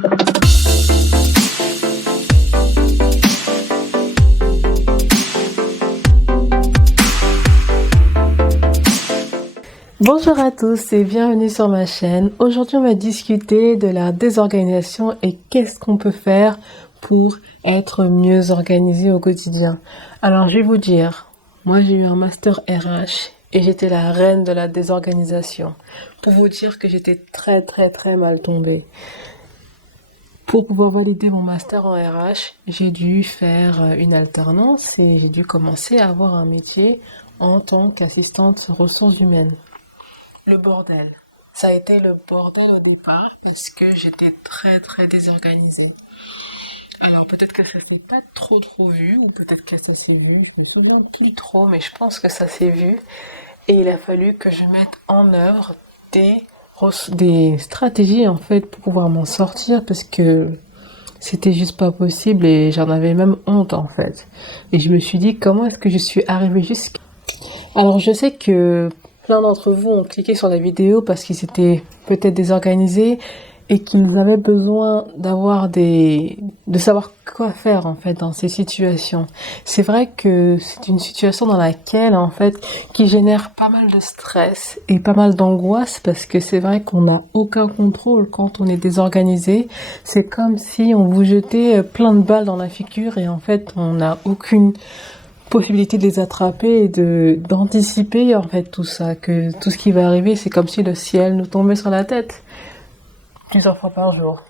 Bonjour à tous et bienvenue sur ma chaîne. Aujourd'hui, on va discuter de la désorganisation et qu'est-ce qu'on peut faire pour être mieux organisé au quotidien. Alors, je vais vous dire, moi j'ai eu un master RH et j'étais la reine de la désorganisation. Pour vous dire que j'étais très mal tombée. Pour pouvoir valider mon master en RH, j'ai dû faire une alternance et j'ai dû commencer à avoir un métier en tant qu'assistante ressources humaines. Le bordel. Ça a été le bordel au départ parce que j'étais très désorganisée. Alors peut-être que ça s'est pas trop vu ou peut-être que ça s'est vu. Je me souviens plus trop, mais je pense que ça s'est vu. Et il a fallu que je mette en œuvre des stratégies en fait pour pouvoir m'en sortir parce que c'était juste pas possible et j'en avais même honte en fait. Et je me suis dit comment est-ce que je suis arrivée jusqu'à... Alors je sais que plein d'entre vous ont cliqué sur la vidéo parce qu'ils étaient peut-être désorganisés et qu'ils avaient besoin de savoir quoi faire en fait dans ces situations. C'est vrai que c'est une situation dans laquelle en fait qui génère pas mal de stress et pas mal d'angoisse parce que c'est vrai qu'on n'a aucun contrôle quand on est désorganisé. C'est comme si on vous jetait plein de balles dans la figure et en fait on n'a aucune possibilité de les attraper et d'anticiper en fait tout ça, que tout ce qui va arriver c'est comme si le ciel nous tombait sur la tête plusieurs fois par jour.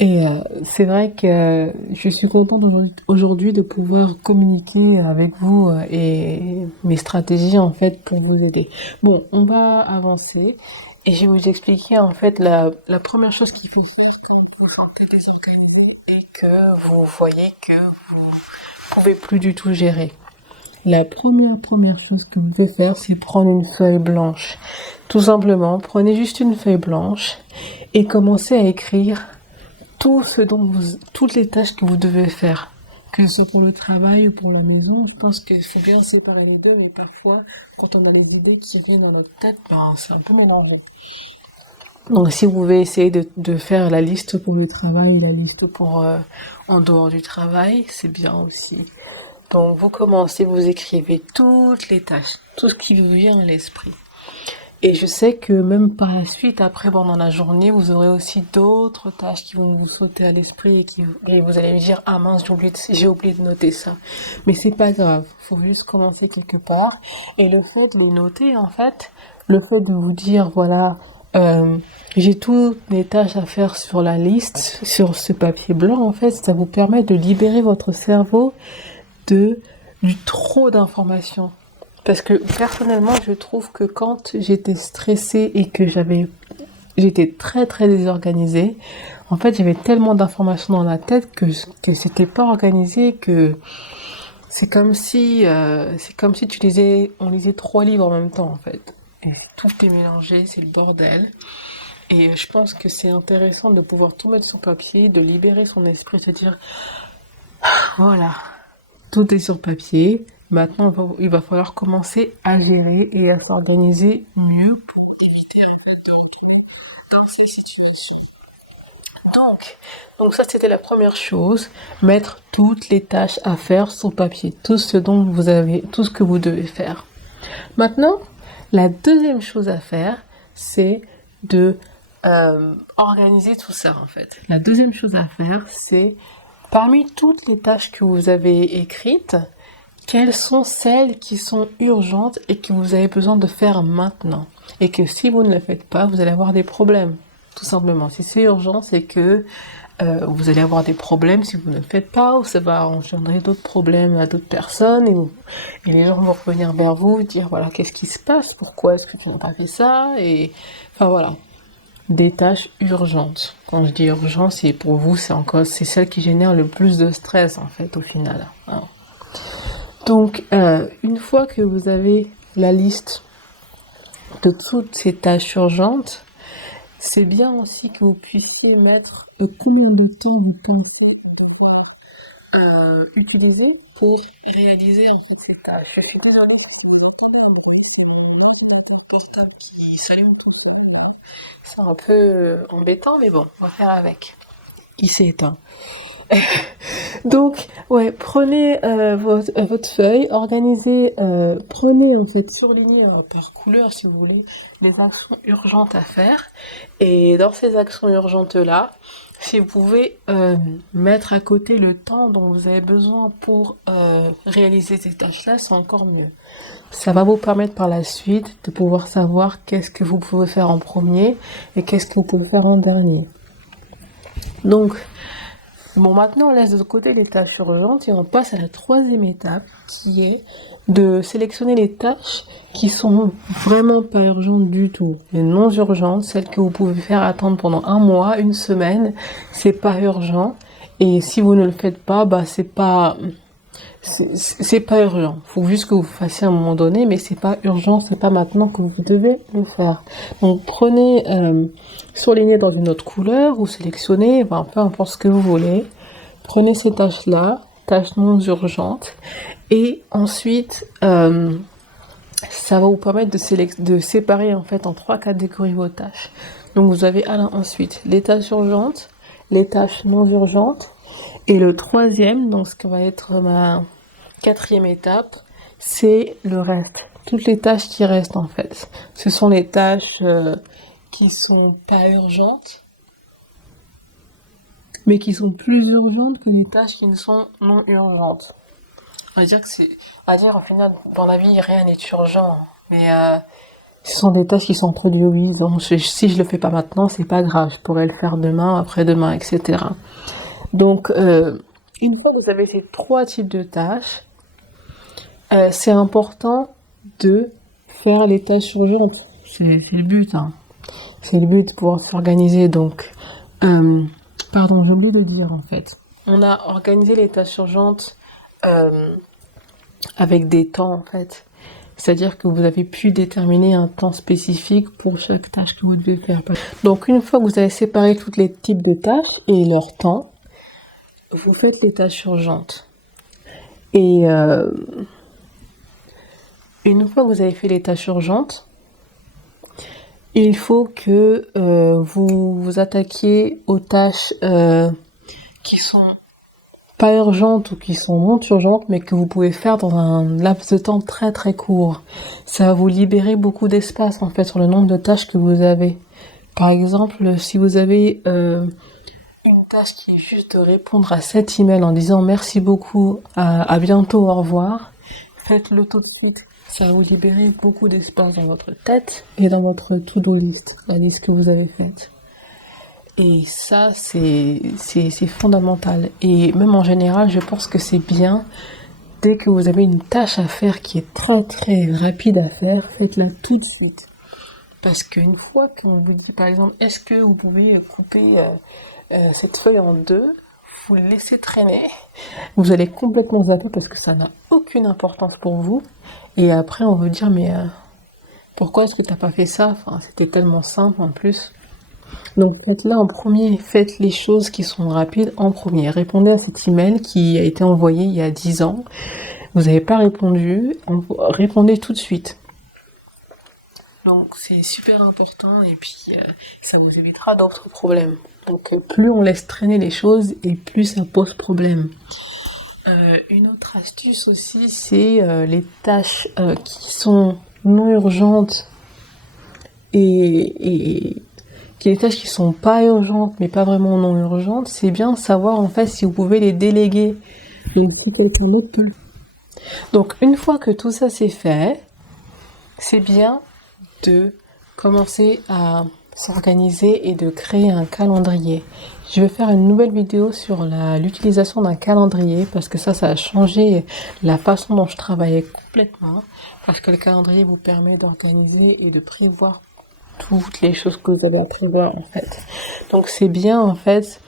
Et c'est vrai que je suis contente aujourd'hui de pouvoir communiquer avec vous et mes stratégies en fait pour vous aider. Bon, on va avancer et je vais vous expliquer en fait la première chose qu'il faut faire quand vous vous sentez désorganisé et que vous voyez que vous pouvez plus du tout gérer. La première chose que vous devez faire, c'est prendre une feuille blanche. Tout simplement, prenez juste une feuille blanche et commencez à écrire toutes les tâches que vous devez faire. Que ce soit pour le travail ou pour la maison, je pense qu'il faut bien séparer les deux, mais parfois, quand on a les idées qui viennent dans notre tête, c'est un peu mauvais. Donc si vous pouvez essayer de faire la liste pour le travail, la liste pour en dehors du travail, c'est bien aussi. Donc vous commencez, vous écrivez toutes les tâches, tout ce qui vous vient à l'esprit. Et je sais que même par la suite, après pendant la journée, vous aurez aussi d'autres tâches qui vont vous sauter à l'esprit et vous allez me dire ah mince j'ai oublié de noter ça. Mais c'est pas grave, faut juste commencer quelque part. Et le fait de les noter en fait, le fait de vous dire voilà j'ai toutes les tâches à faire sur la liste, sur ce papier blanc en fait, ça vous permet de libérer votre cerveau du trop d'informations. Parce que personnellement, je trouve que quand j'étais stressée et que j'étais très désorganisée, en fait, j'avais tellement d'informations dans la tête que c'était pas organisé, que c'est comme si on lisait 3 livres en même temps, en fait. Et tout est mélangé, c'est le bordel. Et je pense que c'est intéressant de pouvoir tout mettre sur papier, de libérer son esprit, de se dire, voilà, tout est sur papier. Maintenant, il va falloir commencer à gérer et à s'organiser mieux pour éviter de retrouver dans ces situations. Donc ça c'était la première chose, mettre toutes les tâches à faire sur papier, tout ce que vous devez faire. Maintenant, la deuxième chose à faire, c'est de organiser tout ça en fait. La deuxième chose à faire, c'est parmi toutes les tâches que vous avez écrites, quelles sont celles qui sont urgentes et que vous avez besoin de faire maintenant? Et que si vous ne les faites pas, vous allez avoir des problèmes. Tout simplement. Si c'est urgent, c'est que vous allez avoir des problèmes si vous ne le faites pas, ou ça va engendrer d'autres problèmes à d'autres personnes, et les gens vont revenir vers vous, dire voilà, qu'est-ce qui se passe? Pourquoi est-ce que tu n'as pas fait ça? Et enfin voilà. Des tâches urgentes. Quand je dis urgent, c'est pour vous, c'est celle qui génère le plus de stress en fait au final. Hein. Donc, une fois que vous avez la liste de toutes ces tâches urgentes, c'est bien aussi que vous puissiez mettre combien de temps vous pensez devoir utiliser pour réaliser en fait ces tâches. Je suis désolée, j'entends un bruit, c'est mon ordinateur portable qui s'allume tout seul. C'est un peu embêtant, mais bon, on va faire avec. Il s'est éteint. Donc, ouais, prenez votre feuille, organisez, prenez en fait, surlignez par couleur si vous voulez, les actions urgentes à faire. Et dans ces actions urgentes-là, si vous pouvez mettre à côté le temps dont vous avez besoin pour réaliser ces tâches-là, c'est encore mieux. Ça va vous permettre par la suite de pouvoir savoir qu'est-ce que vous pouvez faire en premier et qu'est-ce que vous pouvez faire en dernier. Donc, bon, maintenant on laisse de côté les tâches urgentes et on passe à la troisième étape qui est de sélectionner les tâches qui sont vraiment pas urgentes du tout. Les non urgentes, celles que vous pouvez faire attendre pendant 1 mois, 1 semaine, c'est pas urgent. Et si vous ne le faites pas, bah c'est pas urgent. Faut juste que vous fassiez à un moment donné, mais c'est pas urgent, c'est pas maintenant que vous devez le faire. Donc prenez, surlignez dans une autre couleur ou sélectionnez, peu importe ce que vous voulez. Prenez ces tâches-là, tâches non urgentes, et ensuite, ça va vous permettre de séparer en fait en 3 catégories vos tâches. Donc vous avez ensuite les tâches urgentes, les tâches non urgentes, et le troisième, donc ce qui va être ma 4e étape, c'est le reste. Toutes les tâches qui restent en fait. Ce sont les tâches qui sont pas urgentes, mais qui sont plus urgentes que les tâches qui ne sont non urgentes. On va dire au final, dans la vie, rien n'est urgent. Mais ce sont des tâches qui sont produites. Donc, si je le fais pas maintenant, c'est pas grave. Je pourrais le faire demain, après-demain, etc. Donc, une fois que vous avez ces 3 types de tâches, c'est important de faire les tâches urgentes. C'est le but, hein. C'est le but pour s'organiser. Donc, pardon, j'ai oublié de dire en fait. On a organisé les tâches urgentes avec des temps en fait. C'est-à-dire que vous avez pu déterminer un temps spécifique pour chaque tâche que vous devez faire. Donc une fois que vous avez séparé tous les types de tâches et leur temps, vous faites les tâches urgentes. Et une fois que vous avez fait les tâches urgentes, il faut que vous vous attaquiez aux tâches qui sont pas urgentes ou qui sont non urgentes, mais que vous pouvez faire dans un laps de temps très très court. Ça va vous libérer beaucoup d'espace en fait sur le nombre de tâches que vous avez. Par exemple, si vous avez une tâche qui est juste de répondre à cet email en disant merci beaucoup, à bientôt, au revoir, faites-le tout de suite. Ça va vous libérer beaucoup d'espace dans votre tête et dans votre to-do list, la liste que vous avez faite. Et ça, c'est fondamental. Et même en général, je pense que c'est bien, dès que vous avez une tâche à faire qui est très très rapide à faire, faites-la tout de suite. Parce qu'une fois qu'on vous dit, par exemple, est-ce que vous pouvez couper cette feuille en 2, vous le laissez traîner, vous allez complètement zapper parce que ça n'a aucune importance pour vous. Et après, on va dire, mais pourquoi est-ce que t'as pas fait ça? Enfin, c'était tellement simple en plus. Donc faites-la en premier, faites les choses qui sont rapides en premier. Répondez à cet email qui a été envoyé il y a 10 ans. Vous n'avez pas répondu, répondez tout de suite. Donc c'est super important et puis ça vous évitera d'autres problèmes. Donc plus on laisse traîner les choses et plus ça pose problème. Une autre astuce aussi, c'est les tâches qui sont non urgentes et les tâches qui sont pas urgentes mais pas vraiment non urgentes, c'est bien de savoir en fait si vous pouvez les déléguer. Donc si quelqu'un d'autre peut le faire. Donc une fois que tout ça c'est fait, c'est bien de commencer à s'organiser et de créer un calendrier. Je vais faire une nouvelle vidéo sur l'utilisation d'un calendrier parce que ça a changé la façon dont je travaillais complètement, parce que le calendrier vous permet d'organiser et de prévoir toutes les choses que vous avez à prévoir en fait. Donc c'est bien en fait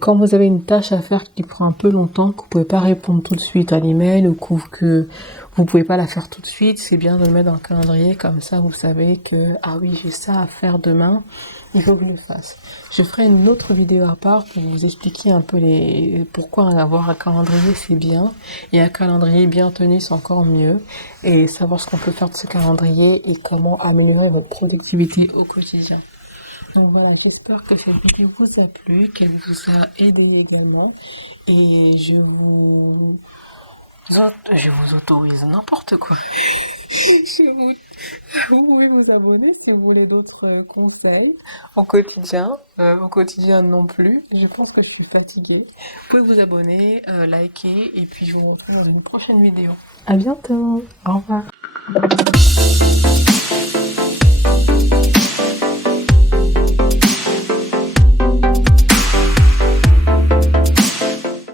quand vous avez une tâche à faire qui prend un peu longtemps, que vous pouvez pas répondre tout de suite à l'email ou que vous pouvez pas la faire tout de suite, c'est bien de le mettre dans le calendrier, comme ça vous savez que ah oui, j'ai ça à faire demain, il faut que je le fasse. Je ferai une autre vidéo à part pour vous expliquer un peu pourquoi avoir un calendrier c'est bien, et un calendrier bien tenu c'est encore mieux, et savoir ce qu'on peut faire de ce calendrier et comment améliorer votre productivité au quotidien. Donc voilà, j'espère que cette vidéo vous a plu, qu'elle vous a aidé également. Et je vous autorise n'importe quoi. Vous pouvez vous abonner si vous voulez d'autres conseils en quotidien. Au quotidien non plus. Je pense que je suis fatiguée. Vous pouvez vous abonner, liker et puis je vous retrouve dans une prochaine vidéo. À bientôt. Au revoir.